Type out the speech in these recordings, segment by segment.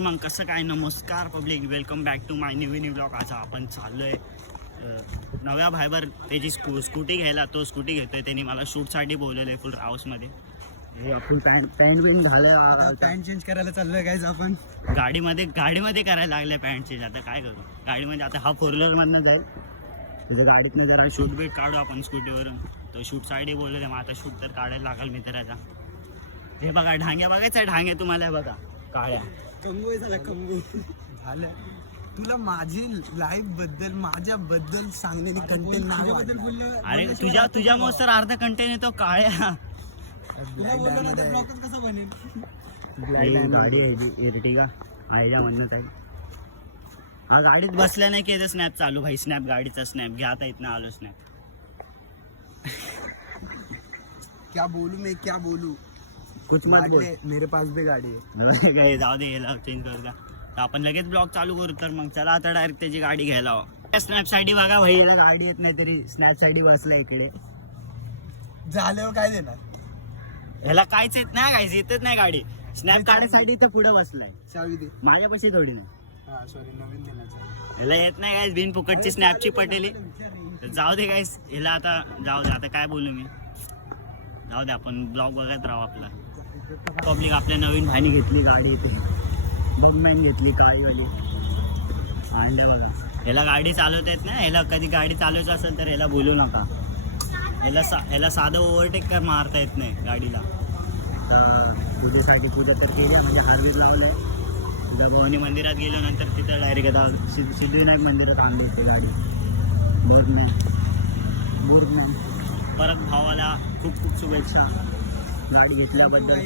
मग कसं काय, नमस्कार public, welcome back to my new blog. आज आपण चाललोय नव्या भाईवर त्याची स्कूटी घ्यायला. तो स्कूटी घेतोय, त्यांनी मला शूटसाठी बोलवलंय फुल हाऊसमध्ये. फुल पॅन्ट बिंट घालायला, पॅन्ट चेंज करायला चाललोय गाईज आपण. गाडीमध्ये करायला लागले पॅन्ट चेंज. आता काय करू गाडीमध्ये, आता हा 4 व्हीलरमधनं जाईल, तिथं गाडीतनं जरा शूट बीट काढू आपण स्कूटीवरून. तो शूटसाठी बोलवले, मग आता शूट तर काढायला लागेल मित्राचा. हे बघा ढांग्या, बघायचं आहे ढांग्या तुम्हाला, बघा काळ्या कंगू झाला, कंगू झालं. तुला माझी लाईफ बद्दल, माझ्याबद्दल सांगण्याची कंटेंट माझ्याबद्दल बोललं. अरे तुझ्यामुळे तर अर्धा कंटेंट येतो काळ्या. तुला बोललो ना तर ब्लॉगच कसा बनेल. गाडी आहे एर्टिगा, आयच्या म्हणणं आहे. हा गाडीत बसल्या नाही की स्नॅप चालू भाई. स्नॅप गाडीचा स्नॅप घ्या, आता इथनं आलो स्नॅप. क्या बोलू कुछ मत बोल. मेरे पास भी गाडी आहे. काय जाऊ दे, याला चेंज करू का. तर आपण लगेच ब्लॉग चालू करू. तर मग चला आता डायरेक्ट त्याची गाडी घ्यायला हवं. स्नॅप साठी बघा भाई, याला गाडी येत नाही तरी स्नॅप साठी बसलं इकडे. झाल्यावर काय देणार. ह्याला काहीच येत नाही, काहीच येतच नाही गाडी. स्नॅप काढायसाठी तर पुढे बसलाय. चावी दे. माझ्यापाशी थोडी नाही. हा सॉरी, नवीन देण्याचं. याला येत नाही गाईस, बिन फुकटची स्नॅपची पटेली. जाऊ दे गाईस, याला आता जाऊ दे. आता काय बोलू मी, जाऊ दे, आपण ब्लॉग बघत राहू आपला. पब्लिक आपल्या नवीन भाईनी घेतली गाडी, इथे बगमॅन घेतली काळीवाली. आणले बघा. याला गाडी चालवता येत नाही. याला कधी गाडी चालवायचं असेल तर याला बोलू नका. याला साधं ओव्हरटेक कर मारता येत नाही गाडीला. तर पूजेसाठी पूजा तर केली, म्हणजे हारबीर लावलंय. उद्या भवानी मंदिरात गेल्यानंतर तिथं डायरेक्ट आता सिद्धिविनायक मंदिरात आणले होते गाडी. बुरमॅन परत भावाला खूप खूप शुभेच्छा गाडी घेतल्याबद्दल.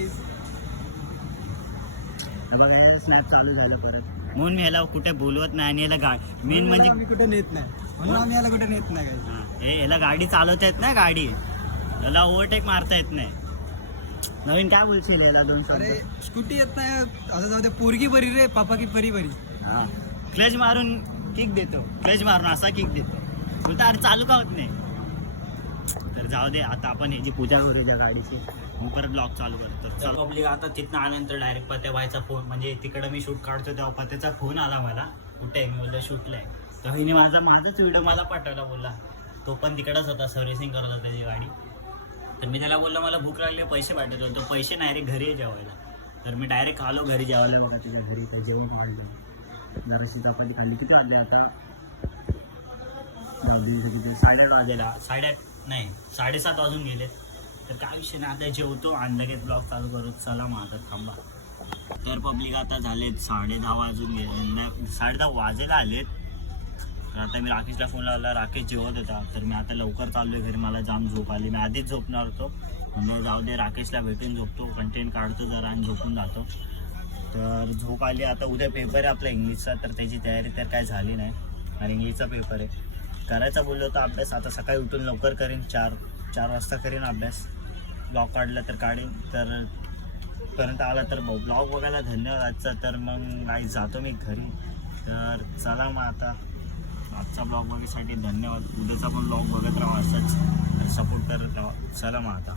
बघा स्नॅप चालू झालं परत, म्हणून मी याला कुठे बोलवत नाही. आणि याला मेन म्हणजे आम्ही कुठे नेत नाही, म्हणून आम्ही याला कुठे नेत नाही काय. याला गाडी चालवता येत नाही, गाडी याला ओव्हरटेक मारता येत नाही. नवीन काय बोलशील याला दोन शब्द. अरे स्कूटी येत नाही, आता जाऊ दे. पोरगी बरी रे, पापा की परी बरी. हा, क्लच मारून किक देतो, क्लच मारून असा किक देतो. बोलता अरे चालू का होत नाही. तर जाऊ दे, आता आपण याची पूजा करू त्या गाडीची, मग परत ब्लॉग चालू करतो. पब्लिक आता तिथनं आल्यानंतर डायरेक्ट पत्याबाईचा फोन, म्हणजे तिकडं मी शूट काढतो तेव्हा पत्याचा फोन आला मला. कुठे आहे, मी बोललो शूटला आहे. तर हिने माझाच व्हिडिओ मला पाठवला. बोलला तो पण तिकडंच होता, सर्व्हिसिंग करत होता त्याची गाडी. तर मी त्याला बोललो मला भूक लागली, पैसे पाठवतो. तो पैसे नाही रे, घरी आहे जेवायला. तर मी डायरेक्ट आलो घरी जेवायला. बघा तुझ्या घरी तर जेवण वाढलं, जराशी चपाती खाल्ली. किती वाजले आता, 8:30 वाजलेला, 8:30 नाही 7:30 वाजून गेले. तर काय विषय नाही, आता जेवतो आणि लगेच ब्लॉग चालू करू. चला मग आता थांबा. तर पब्लिक आता झालेत 10:30 वाजून गेले, 10:30 वाजायला आलेत. तर आता मी राकेशला फोन लावला, राकेश जेवत होता. तर मी आता लवकर चाललोय घरी, मला जाम झोप आली. मी आधीच झोपणार होतो, म्हणजे जाऊ दे राकेशला भेटून झोपतो, कंटेंट काढतो जरा आणि झोपून जातो. तर झोप आली. आता उद्या पेपर आहे आपला इंग्लिशचा, तर त्याची तयारी तर काय झाली नाही. आणि इंग्लिशचा पेपर आहे, करायचा बोललो होता अभ्यास. आता सकाळी उठून लवकर करीन, 4 वाजता करीन अभ्यास. ब्लॉग काढला तर काढेन. तर पर्यंत आला तर ब्लॉग बघायला धन्यवाद आजचा. तर मग आई जातो मी घरी. तर चला मग आता आजचा ब्लॉग बघण्यासाठी धन्यवाद. उद्याचा पण ब्लॉग बघत राहा, असंच सपोर्ट करत राहा. चला मग आता.